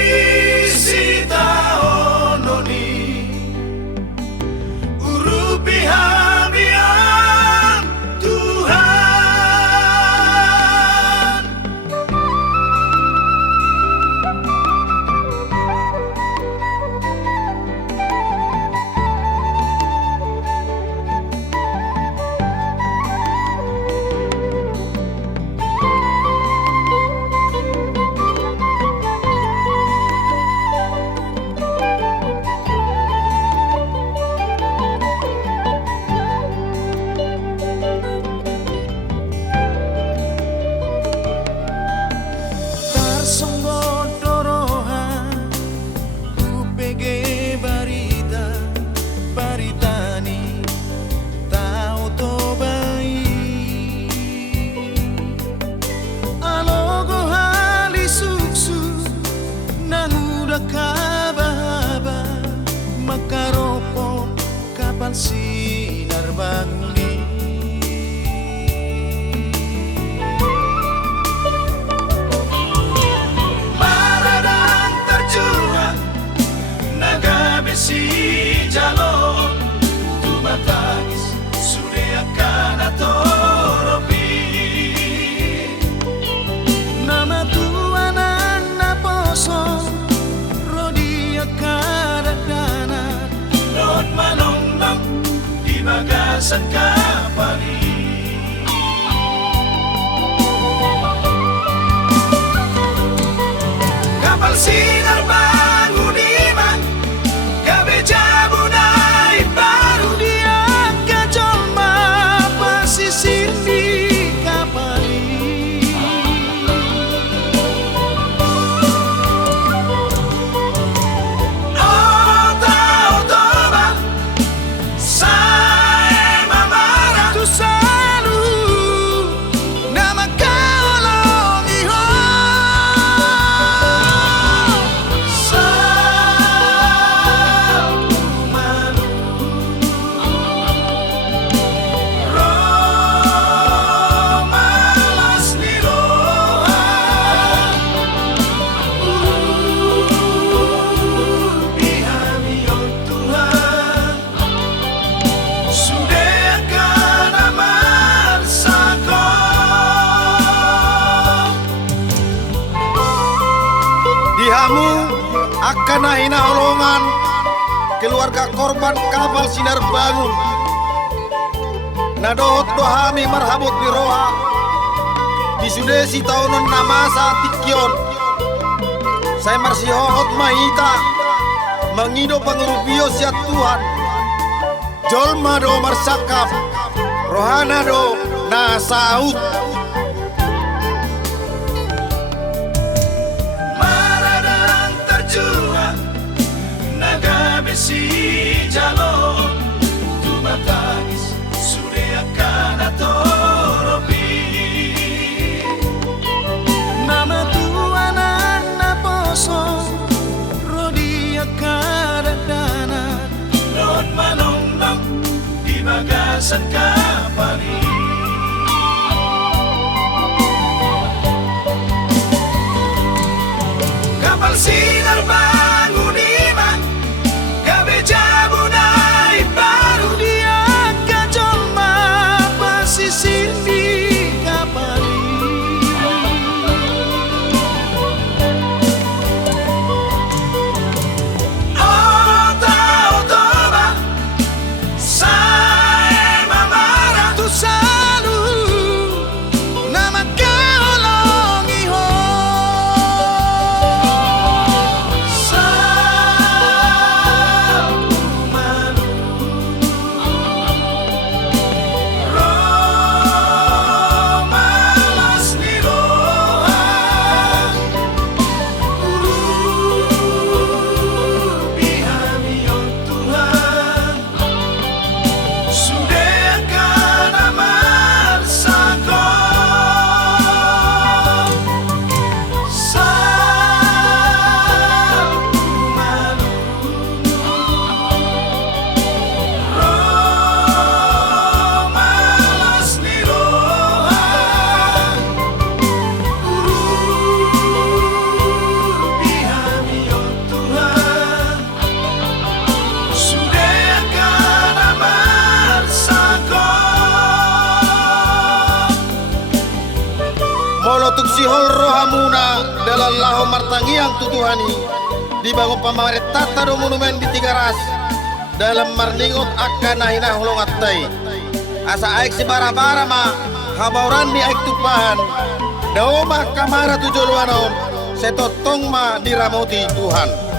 disita ononi urupi hamian Tuhan. Kapan sinar banguni Maradang terjuang naga besi jalon tumatagis sude akan atoropi nama tuanan na poso rodi akadana non manong di bagasan kapal kapal sinar banguniman gabe jabunai baru dia kajolma pasisir di kapal Dihamu akan nahina olongan keluarga korban kapal sinar bangun nadohot dohami marhabut di roha disudesi tahunan namasa tikion saya marsihohot mahita mengido pangurubio siat Tuhan jolma do marsakap rohana do nasaut besi jalon tumatagis sude akan atoropi nama tuanan na poso rodi akadana non manong di bagasan kapal kapal sinar banguniman gabe jabunai baru dia kajolma pasisir di kapal oh tau toba saya mamara tu salu nama kaolongi ho sihol rohamuna dalam laho martangiang tutuhani dibangun pamaret tata do monumen di tiga ras dalam marningot akan nahinah holongatai asa aik si bara-bara ma habauran ni aik tupahan daoma kamara tujoluanon setotong ma diramoti Tuhan.